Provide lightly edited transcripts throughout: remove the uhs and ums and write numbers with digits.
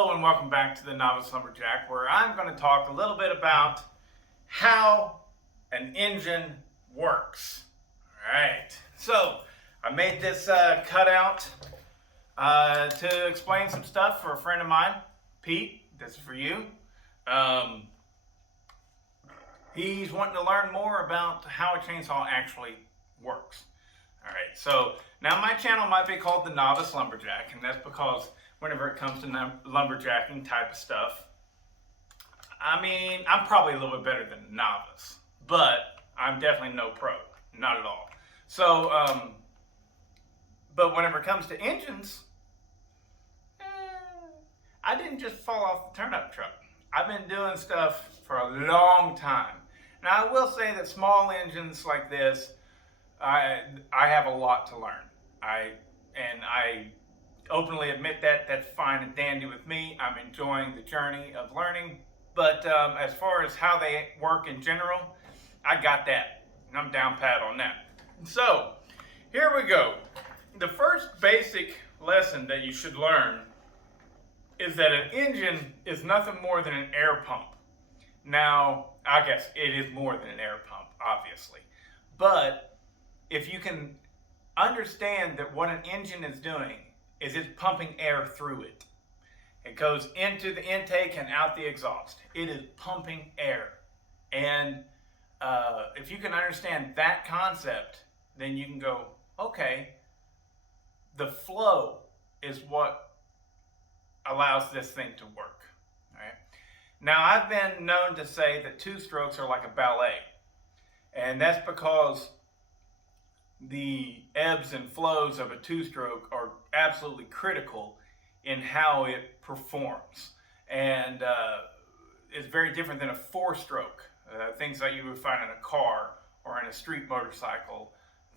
Hello and welcome back to the Novice Lumberjack, where I'm going to talk a little bit about how an engine works. Alright, so I made this cutout to explain some stuff for a friend of mine, Pete. This is for you. He's wanting to learn more about how a chainsaw actually works. Alright, so now my channel might be called the Novice Lumberjack, and that's because whenever it comes to lumberjacking type of stuff, I mean, I'm probably a little bit better than a novice, but I'm definitely no pro, not at all. So, but whenever it comes to engines, I didn't just fall off the turnip truck. I've been doing stuff for a long time. Now, I will say that small engines like this, I have a lot to learn. I openly admit that. That's fine and dandy with me. I'm enjoying the journey of learning. But as far as how they work in general, I got that. And I'm down pat on that. So, here we go. The first basic lesson that you should learn is that an engine is nothing more than an air pump. Now, I guess it is more than an air pump, obviously. But if you can understand that what an engine is doing is it's pumping air through it. It goes into the intake and out the exhaust. It is pumping air. And if you can understand that concept, then you can go, okay, the flow is what allows this thing to work. All right? Now, I've been known to say that two strokes are like a ballet. And that's because the ebbs and flows of a two-stroke are absolutely critical in how it performs. And it's very different than a four-stroke. Things that you would find in a car or in a street motorcycle,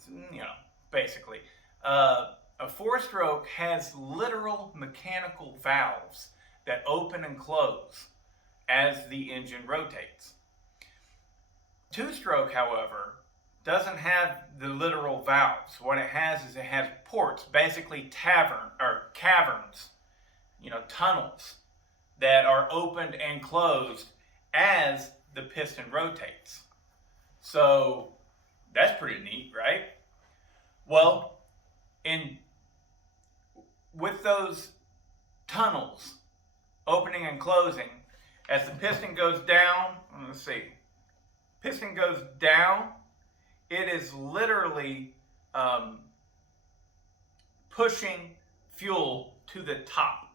you know, basically. A four-stroke has literal mechanical valves that open and close as the engine rotates. Two-stroke, however, doesn't have the literal valves. What it has is it has ports, basically caverns, you know, tunnels that are opened and closed as the piston rotates. So that's pretty neat, right? Well, with those tunnels opening and closing, as the piston goes down, let's see, piston goes down, it is literally pushing fuel to the top.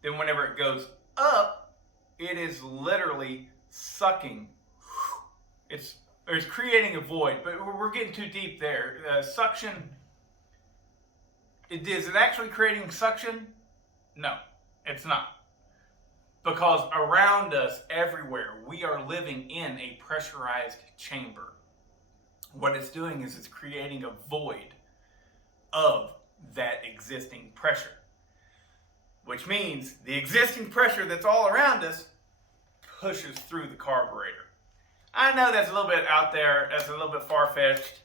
Then whenever it goes up, it is literally sucking. It's creating a void, but we're getting too deep there. Suction, is it actually creating suction? No, it's not. Because around us, everywhere, we are living in a pressurized chamber. What it's doing is it's creating a void of that existing pressure. Which means the existing pressure that's all around us pushes through the carburetor. I know that's a little bit out there, that's a little bit far-fetched.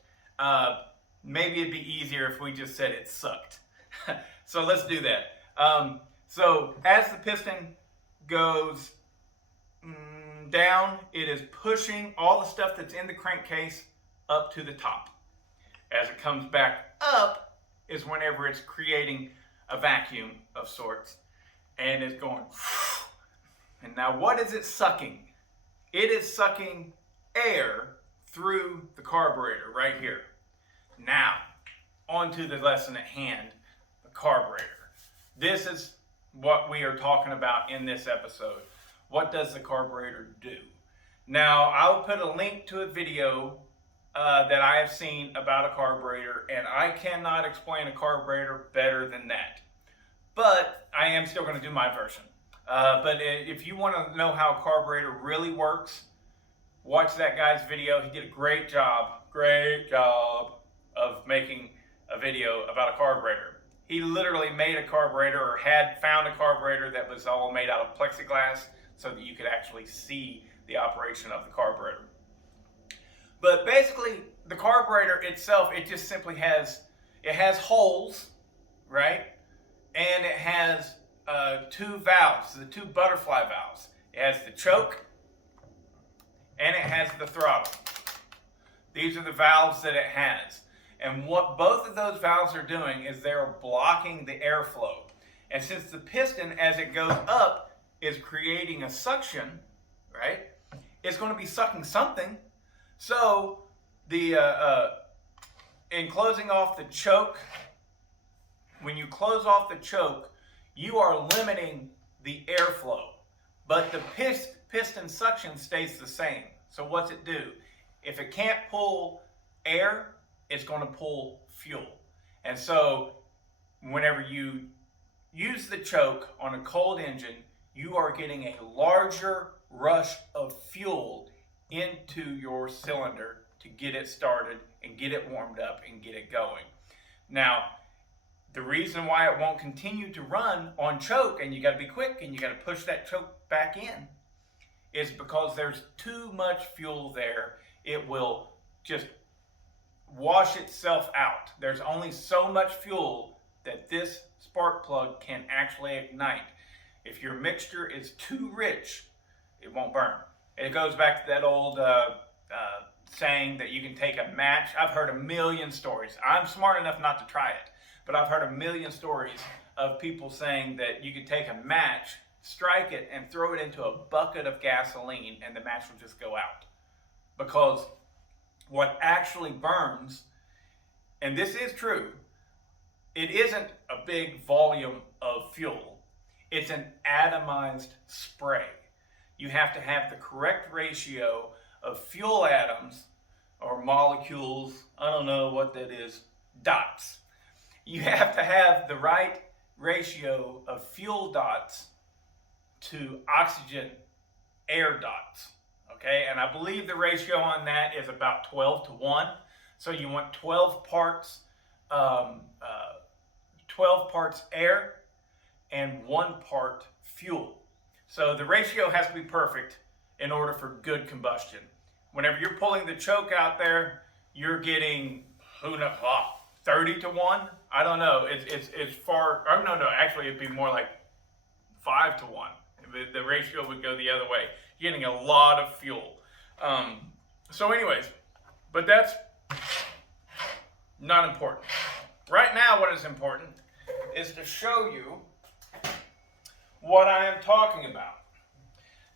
Maybe it'd be easier if we just said it sucked. So let's do that. So as the piston goes down, it is pushing all the stuff that's in the crankcase up to the top. As it comes back up is whenever it's creating a vacuum of sorts and it's going. And now what is it sucking? It is sucking air through the carburetor right here. Now, on to the lesson at hand, the carburetor. This is what we are talking about in this episode. What does the carburetor do? Now, I will put a link to a video that I have seen about a carburetor, and I cannot explain a carburetor better than that. But I am still going to do my version. But if you want to know how a carburetor really works, watch that guy's video. He did a great job of making a video about a carburetor. He literally made a carburetor, or had found a carburetor that was all made out of plexiglass so that you could actually see the operation of the carburetor. But basically, the carburetor itself, it just simply has holes, right? And it has two valves, the two butterfly valves. It has the choke and it has the throttle. These are the valves that it has. And what both of those valves are doing is they're blocking the airflow. And since the piston, as it goes up, is creating a suction, right? It's going to be sucking something. So in closing off the choke, when you close off the choke, you are limiting the airflow, but the piston suction stays the same. So what's it do? If it can't pull air, it's going to pull fuel. And so whenever you use the choke on a cold engine, you are getting a larger rush of fuel into your cylinder to get it started and get it warmed up and get it going. Now, the reason why it won't continue to run on choke, and you got to be quick and you got to push that choke back in, is because there's too much fuel there. It will just wash itself out. There's only so much fuel that this spark plug can actually ignite. If your mixture is too rich, it won't burn. It goes back to that old saying that you can take a match. I've heard a million stories. I'm smart enough not to try it, but I've heard a million stories of people saying that you could take a match, strike it, and throw it into a bucket of gasoline, and the match will just go out. Because what actually burns, and this is true, it isn't a big volume of fuel. It's an atomized spray. You have to have the correct ratio of fuel atoms or molecules, I don't know what that is, dots. You have to have the right ratio of fuel dots to oxygen air dots. Okay, and I believe the ratio on that is about 12 to 1. So you want 12 parts air and 1 part fuel. So the ratio has to be perfect in order for good combustion. Whenever you're pulling the choke out there, you're getting 30 to 1. I don't know. It's far. Oh, no. Actually, it'd be more like 5 to 1. The ratio would go the other way. You're getting a lot of fuel. So anyways, but that's not important. Right now, what is important is to show you what I am talking about.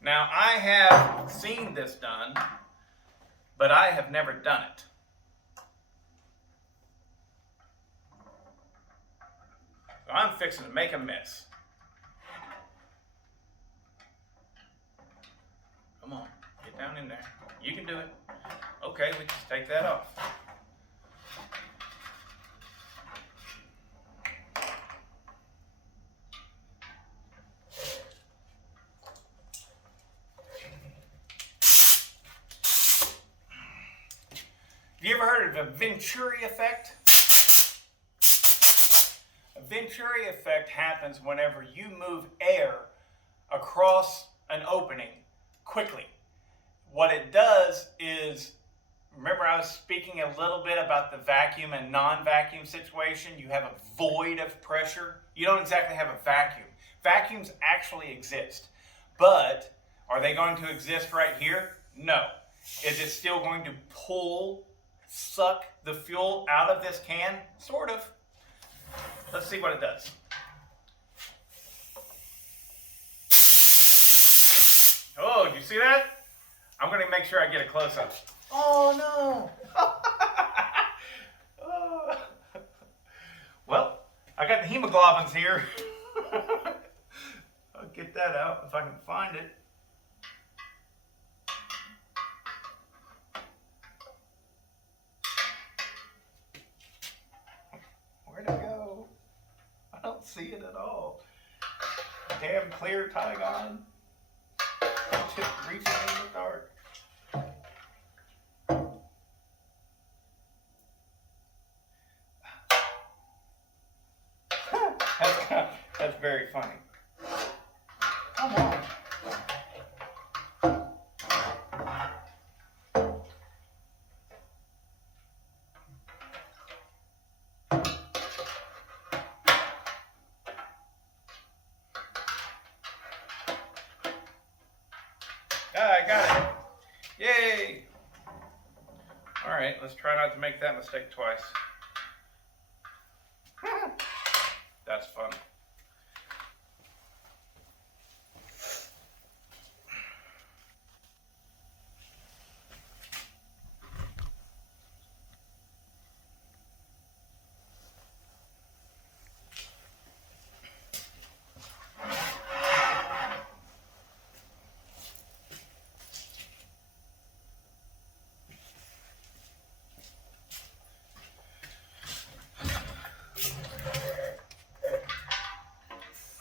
Now, I have seen this done, but I have never done it. So I'm fixing to make a mess. Come on, get down in there. You can do it. Okay, we just take that off. Have you ever heard of a venturi effect? A venturi effect happens whenever you move air across an opening quickly. What it does is, remember I was speaking a little bit about the vacuum and non-vacuum situation. You have a void of pressure. You don't exactly have a vacuum. Vacuums actually exist, but are they going to exist right here? No. Is it still going to suck the fuel out of this can? Sort of. Let's see what it does. Oh, did you see that? I'm going to make sure I get a close-up. Oh, no. Oh. Well, I got the hemoglobins here. I'll get that out if I can find it. Where'd it go? I don't see it at all. Damn clear Tygon. Just reaching in the dark. That's very funny. Come on. Ah, I got it. Yay! All right, let's try not to make that mistake twice. That's fun.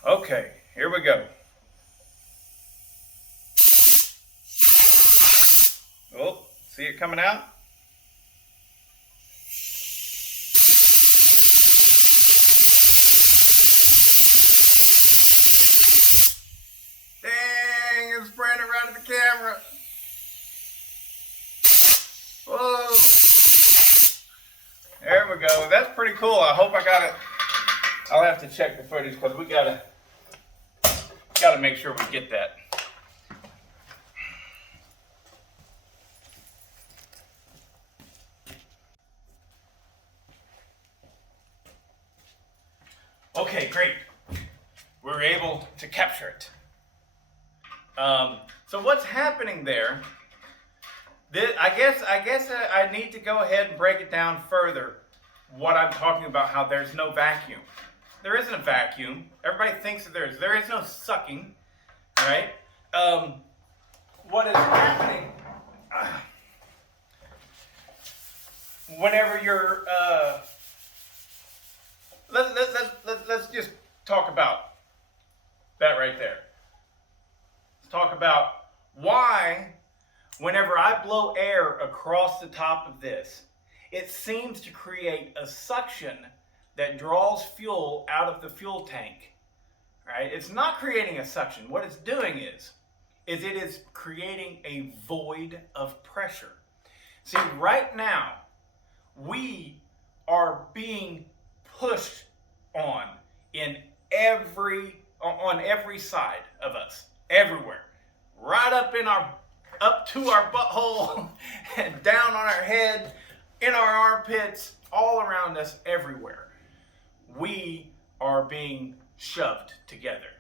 Okay, here we go. Oh, see it coming out? Dang, it's spraying it right at the camera. Whoa. There we go. That's pretty cool. I hope I got it. I'll have to check the footage because we gotta make sure we get that. Okay, great. We were able to capture it. So what's happening there? I guess I need to go ahead and break it down further. What I'm talking about, how there's no vacuum. There isn't a vacuum. Everybody thinks that there is. There is no sucking, right? What is happening? Whenever you're, let's just talk about that right there. Let's talk about why, whenever I blow air across the top of this, it seems to create a suction that draws fuel out of the fuel tank, right? It's not creating a suction. What it's doing is it is creating a void of pressure. See, right now, we are being pushed on every side of us, everywhere, right up to our butthole, and down on our head, in our armpits, all around us, everywhere. We are being shoved together.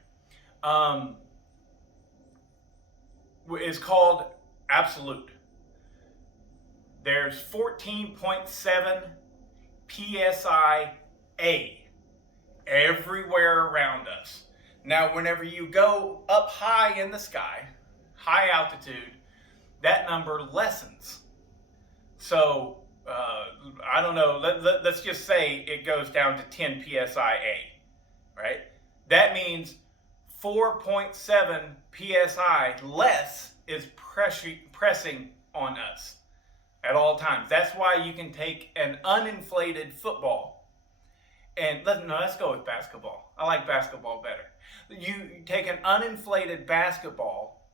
It's called absolute. There's 14.7 psi A everywhere around us. Now, whenever you go up high in the sky, high altitude, that number lessens. So, I don't know, let's just say it goes down to 10 psi A, right? That means 4.7 psi less is pressing on us at all times. That's why you can take an uninflated football and let's go with basketball. I like basketball better. You take an uninflated basketball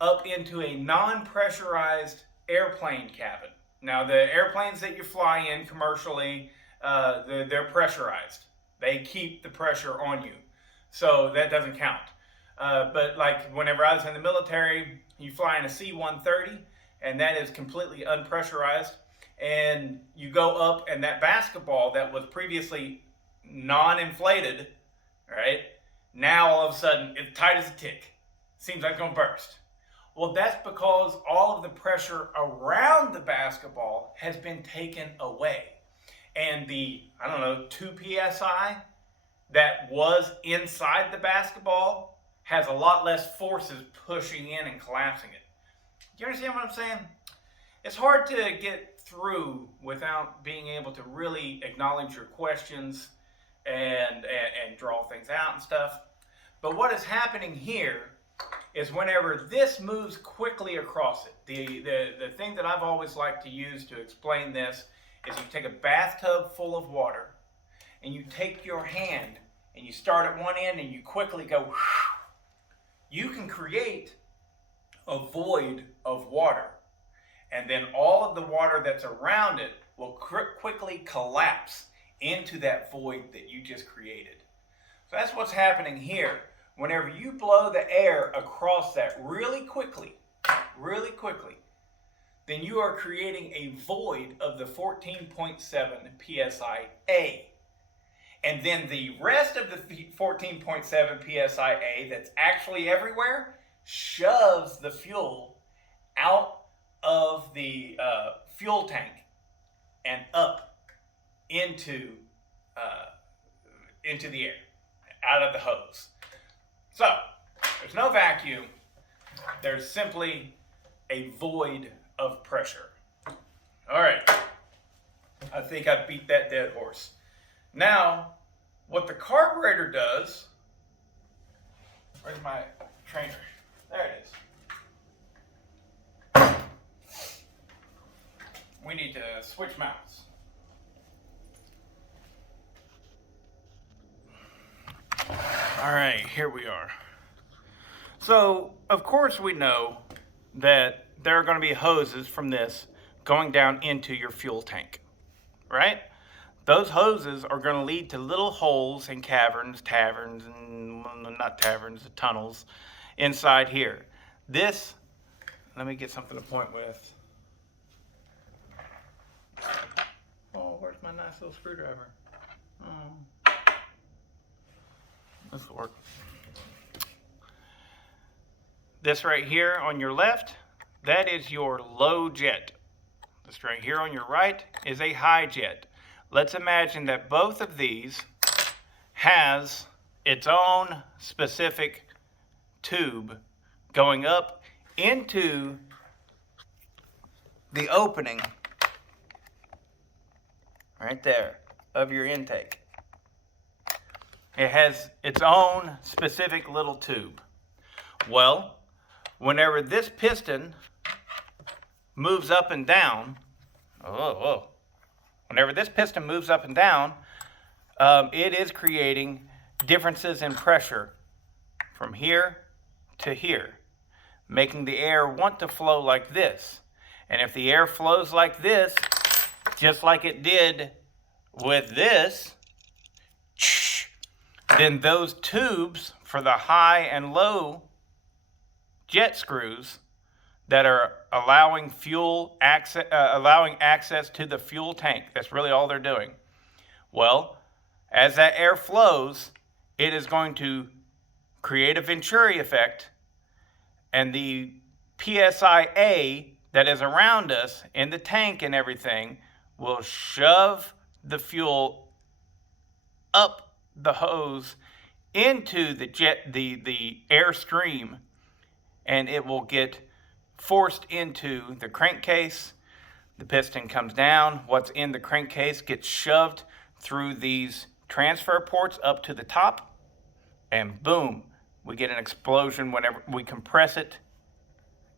up into a non-pressurized airplane cabin. Now, the airplanes that you fly in commercially, they're pressurized. They keep the pressure on you. So that doesn't count. But like whenever I was in the military, you fly in a C-130, and that is completely unpressurized. And you go up, and that basketball that was previously non-inflated, right? Now all of a sudden, it's tight as a tick. Seems like it's going to burst. Well, that's because all of the pressure around the basketball has been taken away. And the, 2 psi that was inside the basketball has a lot less forces pushing in and collapsing it. Do you understand what I'm saying? It's hard to get through without being able to really acknowledge your questions and draw things out and stuff. But what is happening here is whenever this moves quickly across it, the thing that I've always liked to use to explain this is you take a bathtub full of water and you take your hand and you start at one end and you quickly go, you can create a void of water, and then all of the water that's around it will quickly collapse into that void that you just created. So that's what's happening here. Whenever you blow the air across that really quickly, really quickly, then you are creating a void of the 14.7 psi-A. And then the rest of the 14.7 psi-A that's actually everywhere shoves the fuel out of the fuel tank and up into the air, out of the hose. So, there's no vacuum. There's simply a void of pressure. All right. I think I beat that dead horse. Now, what the carburetor does, where's my trainer? There it is. We need to switch mounts. All right, here we are. So, of course we know that there are going to be hoses from this going down into your fuel tank, right? Those hoses are going to lead to little holes and caverns, taverns, and not taverns, tunnels inside here. This, let me get something to point with. Oh, where's my nice little screwdriver? Oh. This will work. This right here on your left, that is your low jet. This right here on your right is a high jet. Let's imagine that both of these has its own specific tube going up into the opening right there of your intake. It has its own specific little tube. Well, whenever this piston moves up and down, whenever this piston moves up and down, it is creating differences in pressure from here to here, making the air want to flow like this. And if the air flows like this, just like it did with this, then those tubes for the high and low jet screws that are allowing access to the fuel tank. That's really all they're doing. Well, as that air flows, it is going to create a venturi effect, and the psi-A that is around us in the tank and everything will shove the fuel up the hose into the air stream, and it will get forced into the crankcase. The piston comes down. What's in the crankcase gets shoved through these transfer ports up to the top, and boom, we get an explosion whenever we compress it,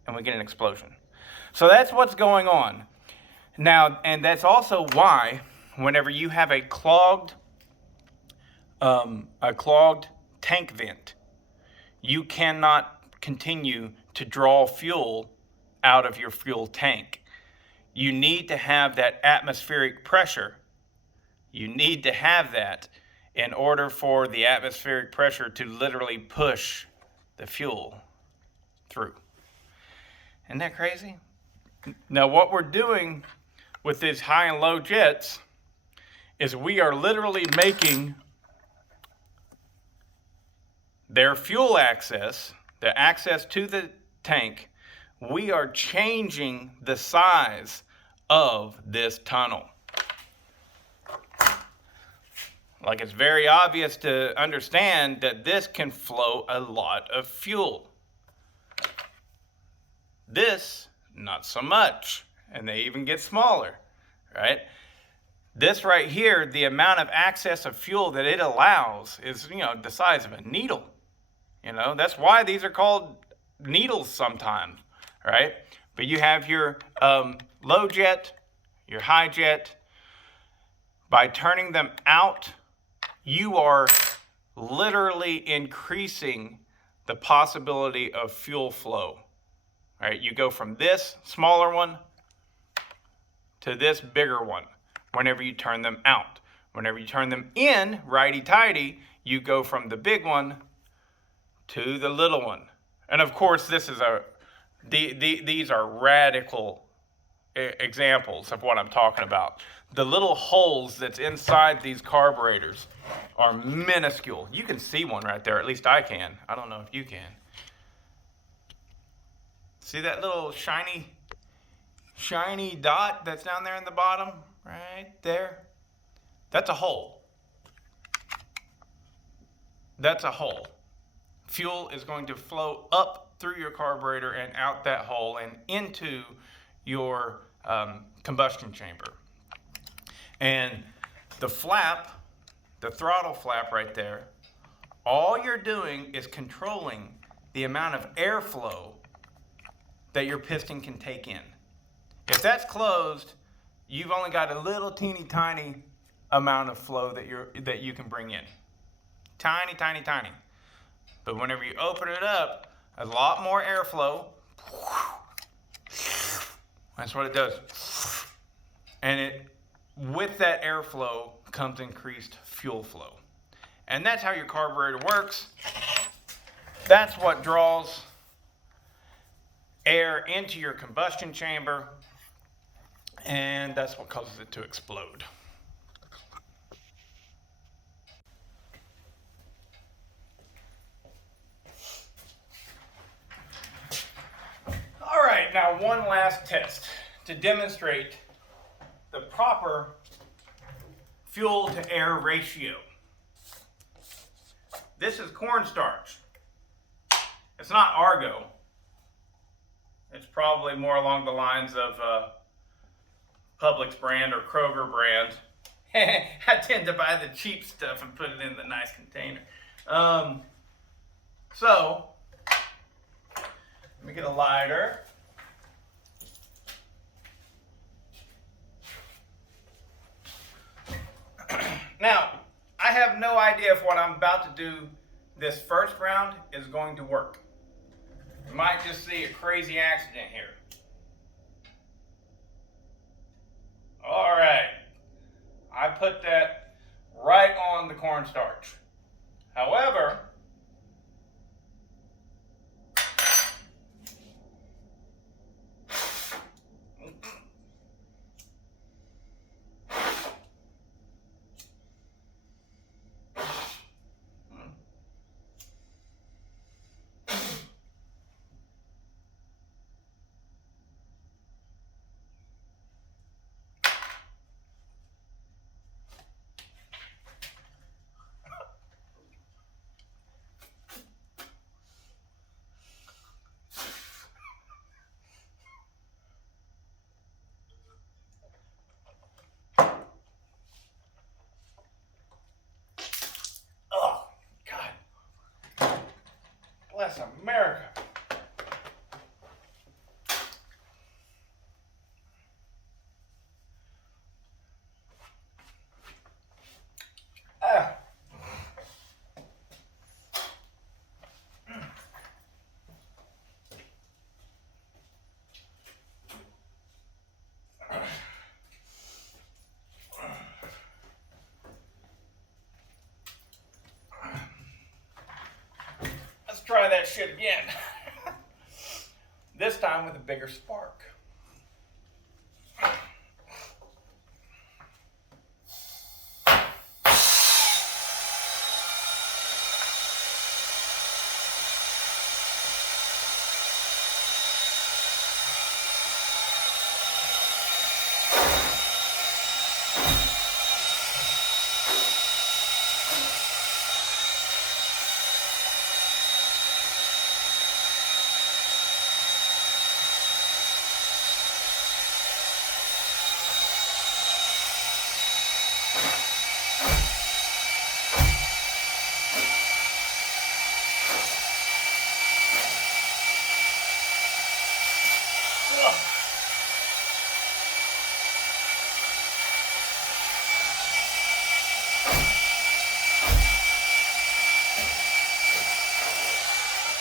and we get an explosion. So that's what's going on. Now, and that's also why whenever you have a clogged tank vent, you cannot continue to draw fuel out of your fuel tank. You need to have that atmospheric pressure. You need to have that in order for the atmospheric pressure to literally push the fuel through. Isn't that crazy? Now, what we're doing with these high and low jets is we are literally making their fuel access, the access to the tank, we are changing the size of this tunnel. Like, it's very obvious to understand that this can flow a lot of fuel. This, not so much, and they even get smaller, right? This right here, the amount of access of fuel that it allows is, the size of a needle. That's why these are called needles sometimes, right? But you have your low jet, your high jet. By turning them out, you are literally increasing the possibility of fuel flow. Right? You go from this smaller one to this bigger one whenever you turn them out. Whenever you turn them in, righty-tighty, you go from the big one to the little one. And of course, this is These are radical examples of what I'm talking about. The little holes that's inside these carburetors are minuscule. You can see one right there, at least I can. I don't know if you can. See that little shiny dot that's down there in the bottom? Right there? That's a hole. That's a hole. Fuel is going to flow up through your carburetor and out that hole and into your combustion chamber. And the flap, the throttle flap right there, all you're doing is controlling the amount of airflow that your piston can take in. If that's closed, you've only got a little teeny tiny amount of flow that you can bring in. Tiny, tiny, tiny. But whenever you open it up, a lot more airflow. That's what it does. And with that airflow comes increased fuel flow. And that's how your carburetor works. That's what draws air into your combustion chamber, and that's what causes it to explode. All right, now one last test to demonstrate the proper fuel to air ratio. This is cornstarch. It's not Argo. It's probably more along the lines of Publix brand or Kroger brand. I tend to buy the cheap stuff and put it in the nice container. So, let me get a lighter. Now, I have no idea if what I'm about to do this first round is going to work. You might just see a crazy accident here. All right. I put that right on the cornstarch. However, bless America. Try that shit again. This time with a bigger spark.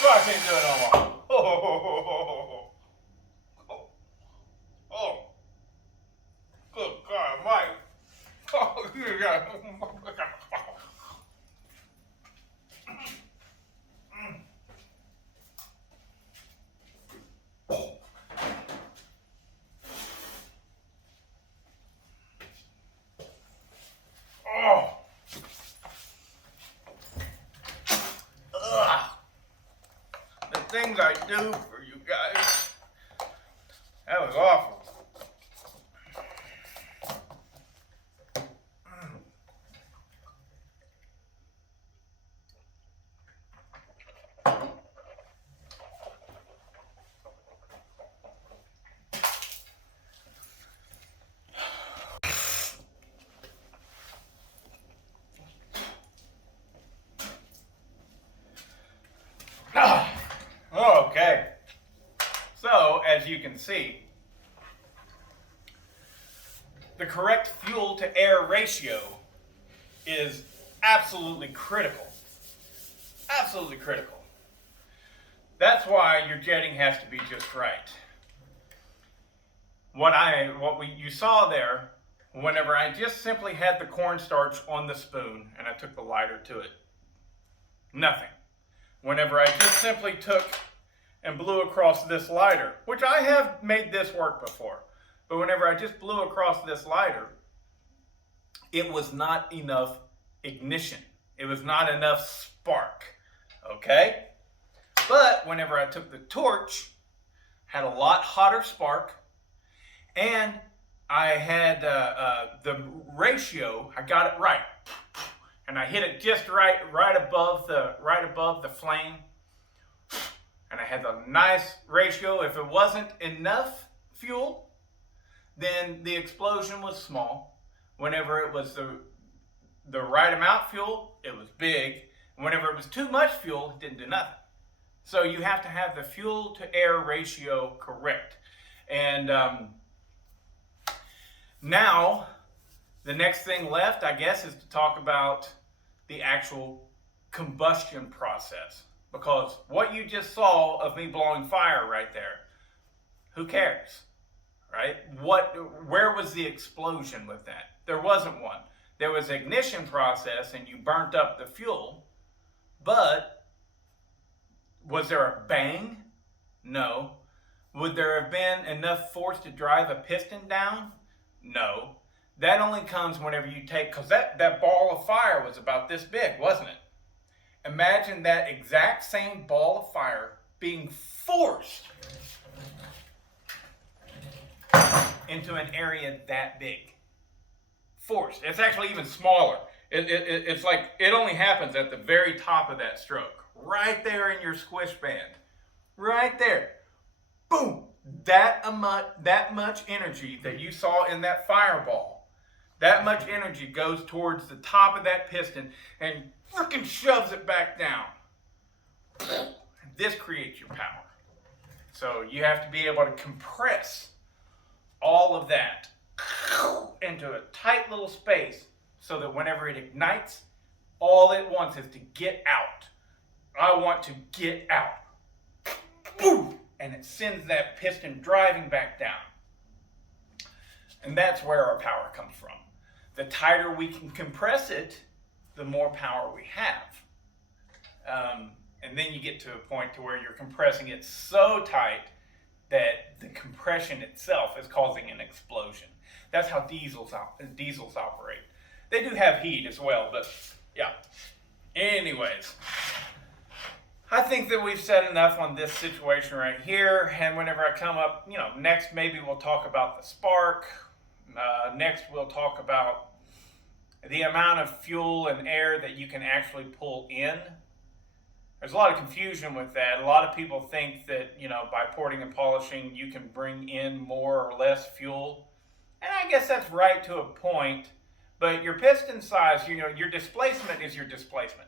I can't do it no more. Oh. Good God, Mike. Oh, you got things I do for you guys. That was awful. Okay, so as you can see, the correct fuel to air ratio is absolutely critical. Absolutely critical. That's why your jetting has to be just right. You saw there, whenever I just simply had the cornstarch on the spoon and I took the lighter to it, nothing. Whenever I just simply took and blew across this lighter, which I have made this work before, but whenever I just blew across this lighter, it was not enough ignition. It was not enough spark, okay? But whenever I took the torch, had a lot hotter spark, and I had the ratio, I got it right. And I hit it just right above the flame. And I had the nice ratio. If it wasn't enough fuel, then the explosion was small. Whenever it was the right amount fuel, it was big. Whenever it was too much fuel, it didn't do nothing. So you have to have the fuel to air ratio correct. And now, the next thing left, I guess, is to talk about the actual combustion process. Because what you just saw of me blowing fire right there, who cares, right? Where was the explosion with that? There wasn't one. There was an ignition process and you burnt up the fuel, but was there a bang? No. Would there have been enough force to drive a piston down? No. That only comes whenever you take, because that ball of fire was about this big, wasn't it? Imagine that exact same ball of fire being forced into an area that big. Forced. It's actually even smaller. It's like it only happens at the very top of that stroke. Right there in your squish band. Right there. Boom. That much energy that you saw in that fireball, that much energy goes towards the top of that piston and freaking shoves it back down. This creates your power. So you have to be able to compress all of that into a tight little space so that whenever it ignites, all it wants is to get out. I want to get out. Boom! And it sends that piston driving back down. And that's where our power comes from. The tighter we can compress it, the more power we have. And then you get to a point to where you're compressing it so tight that the compression itself is causing an explosion. That's how diesels operate. They do have heat as well, but yeah. Anyways, I think that we've said enough on this situation right here, and whenever I come up, next maybe we'll talk about the spark. Next we'll talk about the amount of fuel and air that you can actually pull in. There's a lot of confusion with that. A lot of people think that, by porting and polishing, you can bring in more or less fuel. And I guess that's right to a point, but your piston size, your displacement is your displacement.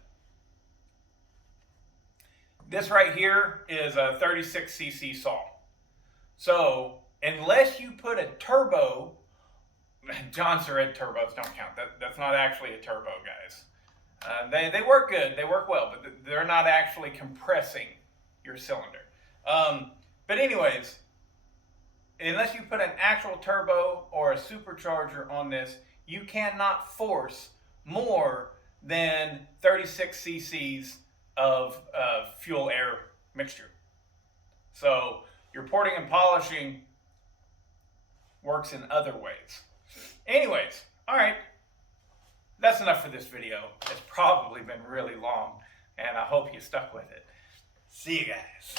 This right here is a 36cc saw. So unless you put a turbo, John said turbos don't count. That's not actually a turbo, guys. They work good, they work well, but they're not actually compressing your cylinder. But anyways, unless you put an actual turbo or a supercharger on this, you cannot force more than 36 cc's of fuel air mixture. So your porting and polishing works in other ways. Anyways, all right, that's enough for this video. It's probably been really long, and I hope you stuck with it. See you guys.